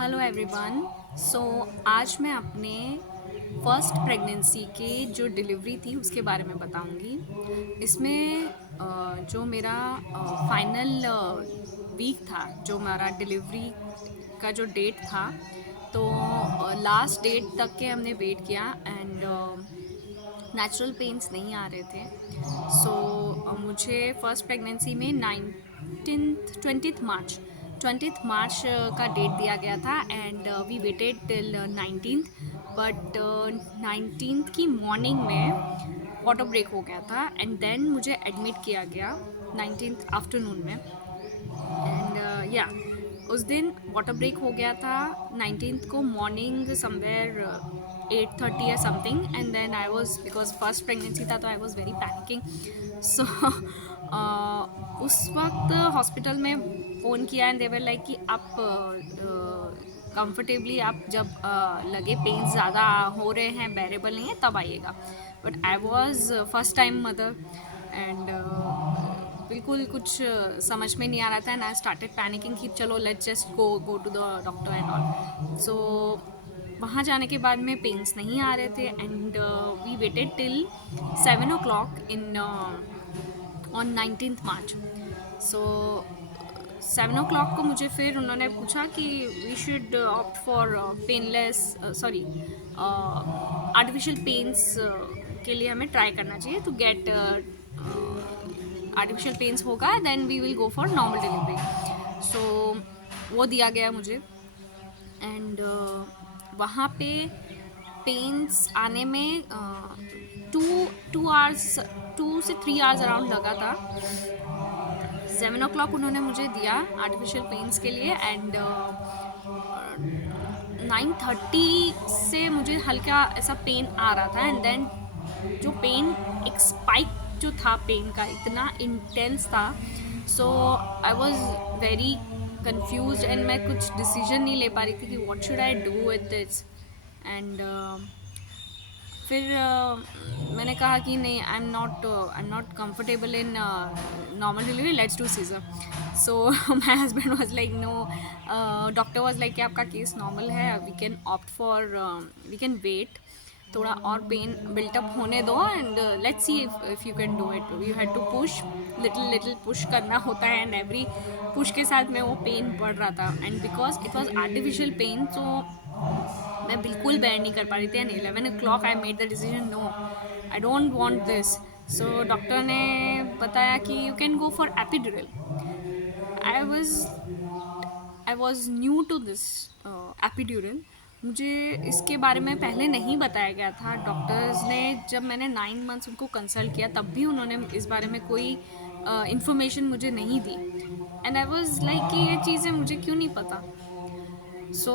Hello everyone. सो आज मैं अपने फर्स्ट प्रेगनेंसी के जो डिलीवरी थी उसके बारे में बताऊंगी। इसमें जो मेरा फाइनल वीक था, जो हमारा डिलीवरी का जो डेट था, तो लास्ट डेट तक के हमने वेट किया एंड नेचुरल पेन्स नहीं आ रहे थे। मुझे फर्स्ट प्रेगनेंसी में 20th मार्च का डेट दिया गया था and we waited till 19th, but 19th की मॉर्निंग में वाटर ब्रेक हो गया था एंड देन मुझे एडमिट किया गया 19th आफ्टरनून में। एंड या उस दिन वाटर ब्रेक हो गया था 19th को मॉर्निंग समवेयर 8:30 या something, and then I was, because first pregnancy था तो I was very panicking. So उस वक्त हॉस्पिटल में फ़ोन किया एंड दे वर लाइक कि आप कंफर्टेबली आप जब लगे पेन ज़्यादा हो रहे हैं, बेरेबल नहीं है, तब आइएगा। But I was first time mother and बिल्कुल कुछ समझ में नहीं आ रहा था एंड आई स्टार्टेड पैनिकिंग कि चलो let's just go to the doctor and all. So वहाँ जाने के बाद में पेन्स नहीं आ रहे थे and we waited till 7 o'clock in on 19th March. So 7 o'clock को मुझे फिर उन्होंने पूछा कि we should opt for painless, sorry, artificial pains के लिए हमें ट्राई करना चाहिए टू गेट आर्टिफिशियल पेन्स होगा then we will go for normal delivery. So वो दिया गया मुझे एंड वहाँ पे पेन्स आने में 2 से 3 आवर्स अराउंड लगा था। 7 o'clock उन्होंने मुझे दिया आर्टिफिशियल पेन्स के लिए एंड 9:30 से मुझे हल्का ऐसा पेन आ रहा था एंड देन जो पेन, एक स्पाइक जो था पेन का, इतना इंटेंस था। So I was very confuse and मैं कुछ डिसीजन नहीं ले पा रही थी कि what should I do with this. And फिर मैंने कहा कि नहीं, I am not comfortable in normal delivery, let's do caesar. So my husband was like no, doctor was like कि आपका केस नॉर्मल है, we can opt for, we can wait, थोड़ा और पेन बिल्टअप होने दो and let's see if you can do it. You had to push, little little push करना होता है एंड एवरी पुश के साथ में वो पेन बढ़ रहा था and because it was artificial pain, तो मैं बिल्कुल बेयर नहीं कर पा रही थी and 11 o'clock I made the decision, no I don't want this. So doctor ने बताया कि you can go for epidural. I was I was new to this epidural. मुझे इसके बारे में पहले नहीं बताया गया था। डॉक्टर्स ने, जब मैंने 9 months उनको कंसल्ट किया तब भी उन्होंने इस बारे में कोई इन्फॉर्मेशन मुझे नहीं दी एंड आई वॉज लाइक कि ये चीज़ें मुझे क्यों नहीं पता। So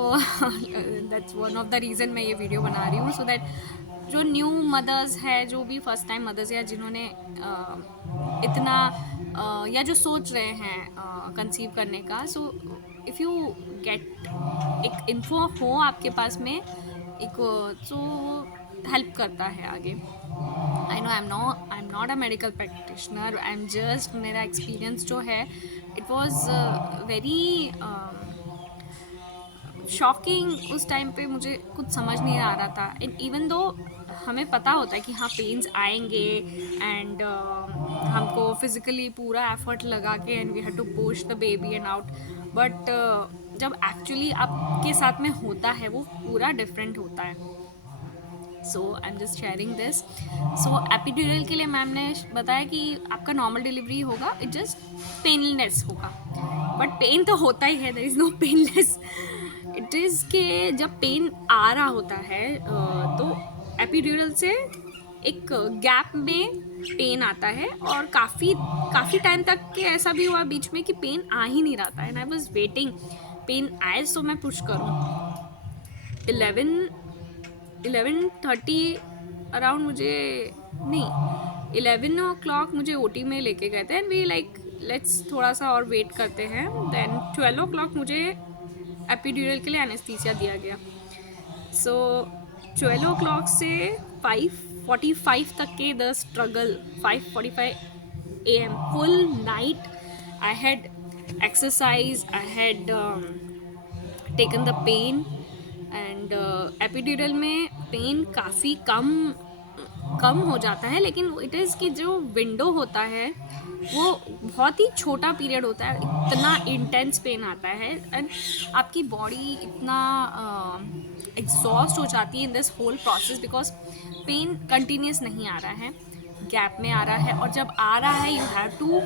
that's one of the reason मैं ये वीडियो बना रही हूँ, सो दैट जो न्यू मदर्स है, जो भी फर्स्ट टाइम मदर्स या जिन्होंने इतना या जो सोच रहे हैं कंसीव करने का, सो इफ़ यू गेट एक इन्फो हो आपके पास में एक, तो हेल्प करता है आगे। I know I am not a medical practitioner, I am just, मेरा एक्सपीरियंस जो है इट वॉज वेरी शॉकिंग। उस टाइम पे मुझे कुछ समझ नहीं आ रहा था एंड इवन दो हमें पता होता है कि हाँ पेन्स आएंगे एंड हमको फिज़िकली पूरा एफर्ट लगा के and we have to push the baby and out, but जब एक्चुअली आपके साथ में होता है वो पूरा डिफरेंट होता है। So I am just sharing this. So epidural के लिए मैम ने बताया कि आपका नॉर्मल डिलीवरी होगा, इट जस्ट पेनलेस होगा, बट पेन तो होता ही है, there is no painless. It is के जब पेन आ रहा होता है तो एपिड्यूरल से एक गैप में पेन आता है और काफ़ी टाइम तक के ऐसा भी हुआ बीच में कि पेन आ ही नहीं रहा था and I was waiting pain आए सो मैं पुश करूँ। 11:30 अराउंड मुझे, नहीं, 11 o'clock मुझे OT में लेके गए थे एंड वी लाइक लेट्स थोड़ा सा और वेट करते हैं। देन 12 o'clock मुझे एपिड्यूरल के लिए एनेस्थीसिया दिया गया। सो 12 o'clock से 5:45 तक के the struggle, 5:45 AM full night I had exercise, I had taken the pain and epidural में पेन काफ़ी कम हो जाता है, लेकिन इट इज़ कि जो विंडो होता है वो बहुत ही छोटा पीरियड होता है, इतना इंटेंस पेन आता है एंड आपकी बॉडी इतना एग्जॉस्ट हो जाती है in this whole process, because pain continuous नहीं आ रहा है, गैप में आ रहा है, और जब आ रहा है यू हैव टू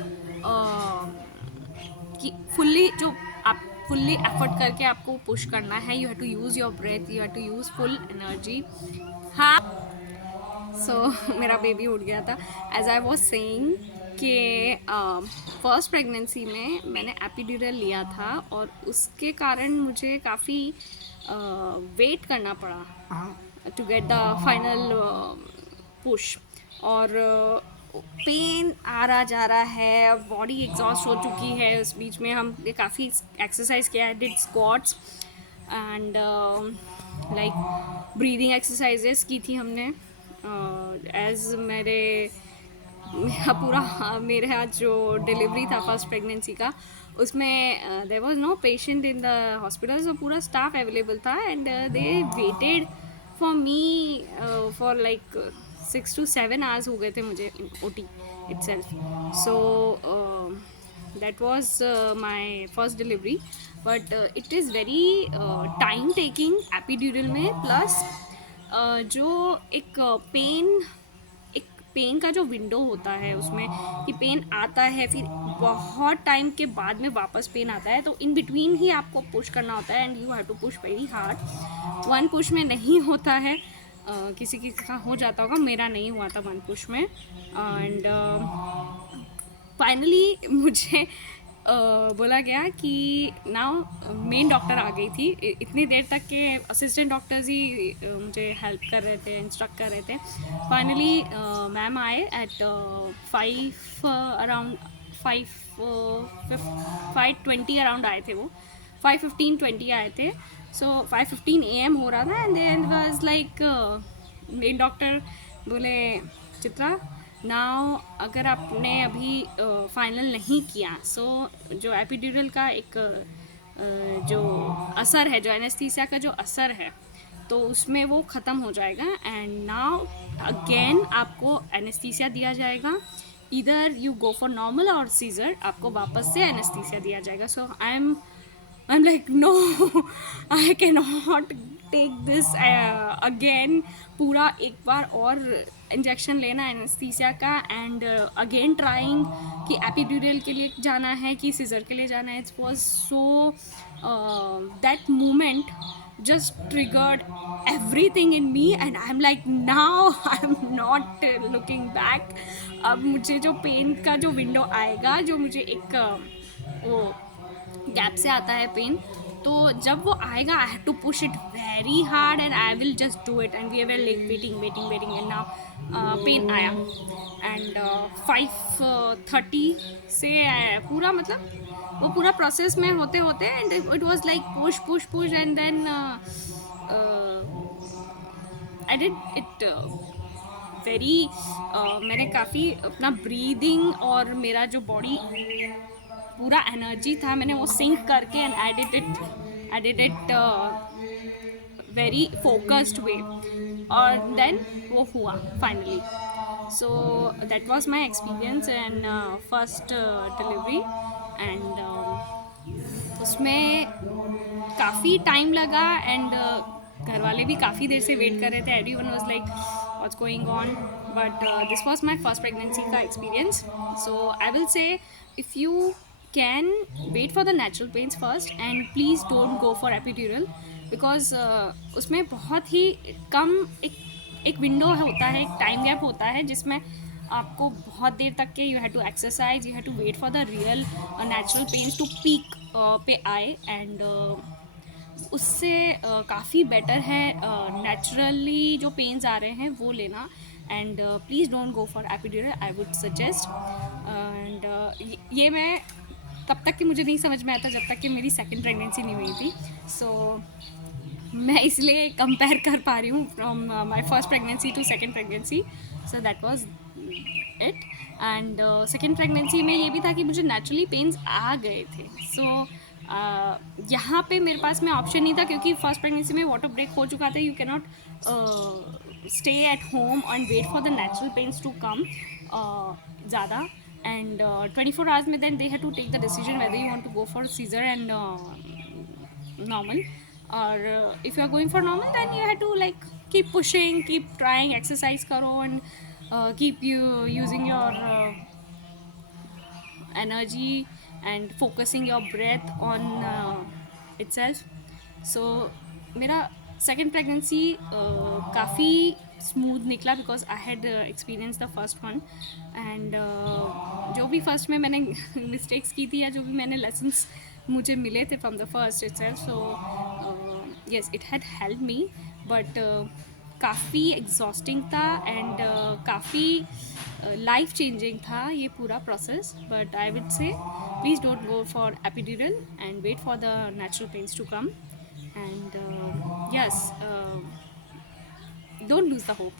कि फुल्ली जो आप फुल्ली एफर्ट करके आपको पुश करना है, you have to use your breath, you have to use full energy. हाँ, सो मेरा बेबी उठ गया था। एज आई वॉज सेइंग कि फर्स्ट प्रेगनेंसी में मैंने एपिड्यूरल लिया था और उसके कारण मुझे काफ़ी वेट करना पड़ा to get the final push, और पेन आ रहा जा रहा है, बॉडी एग्जॉस्ट हो चुकी है। उस बीच में हम काफ़ी एक्सरसाइज किया है, did squats and like breathing exercises की थी हमने। एज मेरा जो डिलीवरी था फर्स्ट प्रेगनेंसी का, उसमें there was no patient in the hospital, so पूरा स्टाफ अवेलेबल था and they waited for me for like 6 to 7 hours हो गए थे मुझे OT itself. So that was my first delivery, but it is very time taking epidural में, plus जो एक pen का जो विंडो होता है उसमें कि पेन आता है, फिर बहुत टाइम के बाद में वापस पेन आता है, तो इन बिटवीन ही आपको पुश करना होता है and you have to push very hard. One push में नहीं होता है, किसी किसी का हो जाता होगा, मेरा नहीं हुआ था वन पुश में। एंड फाइनली मुझे बोला गया कि नाउ मेन डॉक्टर आ गई थी। इतनी देर तक के असिस्टेंट डॉक्टर्स ही मुझे हेल्प कर रहे थे, इंस्ट्रक्ट कर रहे थे। फाइनली मैम आए एट 5 अराउंड 5:20 अराउंड आए थे वो, 5:15-20 आए थे। सो 5:15 AM हो रहा था and then was like main doctor बोले, चित्रा नाउ अगर आपने अभी फाइनल नहीं किया, सो जो एपिड्यूरल का एक जो असर है, जो एनेस्थीसिया का जो असर है, तो उसमें वो ख़त्म हो जाएगा एंड नाउ अगेन आपको एनेस्थीसिया दिया जाएगा। इधर यू गो फॉर नॉर्मल और सीजर, आपको वापस से एनेस्थीसिया दिया जाएगा। सो I'm like, no, I cannot take this again, पूरा एक बार और इंजेक्शन लेना एनेस्थीसिया का एंड अगेन ट्राइंग कि एपिड्यूरल के लिए जाना है कि सीजर के लिए जाना है। It was so that moment just triggered everything in me and I'm like, now I'm not looking back। अब मुझे जो पेन का जो विंडो आएगा, जो मुझे एक वो गैप से आता है पेन, तो जब वो आएगा I have to push it very hard and I will just do it and we were like waiting and now pain आया एंड 5:30 से पूरा मतलब वो पूरा प्रोसेस में होते होते and it was like push and then I did it very मैंने काफ़ी अपना ब्रीदिंग और मेरा जो बॉडी पूरा एनर्जी था, मैंने वो सिंक करके and I did it very focused way, और देन वो हुआ finally. So that was my experience in first delivery and उसमें काफ़ी टाइम लगा एंड घर वाले भी काफ़ी देर से वेट कर रहे थे। Everyone was like what's going on, but this was my first pregnancy का experience. So I will say if you can wait for the natural pains first and please don't go for epidural, because उसमें बहुत ही कम एक window होता है, एक time gap होता है जिसमें आपको बहुत देर तक के you have to exercise, you have to wait for the real natural pains to peak पे आए एंड उससे काफ़ी बेटर है नेचुरली जो पेन्स आ रहे हैं वो लेना। And please don't go for epidural, I would suggest. And ये मैं तब तक कि मुझे नहीं समझ में आता जब तक कि मेरी सेकंड प्रेगनेंसी नहीं हुई थी। सो मैं इसलिए कंपेयर कर पा रही हूँ from my first pregnancy to second pregnancy. So that was it. And second pregnancy में ये भी था कि मुझे नेचुरली पेन्स आ गए थे। सो यहाँ पे मेरे पास में ऑप्शन नहीं था क्योंकि फर्स्ट प्रेगनेंसी में वाटर ब्रेक हो चुका था. You can not stay at home and wait for the natural pains to come ज़्यादा. And 24 hours में then they had to take the decision whether you want to go for Caesar and normal, or if you are going for normal then you have to like keep pushing, keep trying, exercise karo, and keep you using your energy and focusing your breath on itself. So मेरा second pregnancy काफ़ी smooth निकला because I had experience the first one. And जो भी first में मैंने mistakes की थी या जो भी मैंने लेसन्स मुझे मिले थे from the first itself, so yes it had help me. But काफ़ी एग्जॉस्टिंग था एंड काफ़ी लाइफ चेंजिंग था ये पूरा process. But I would say please don't go for epidural and wait for the natural pains to come. And yes, don't lose the hope.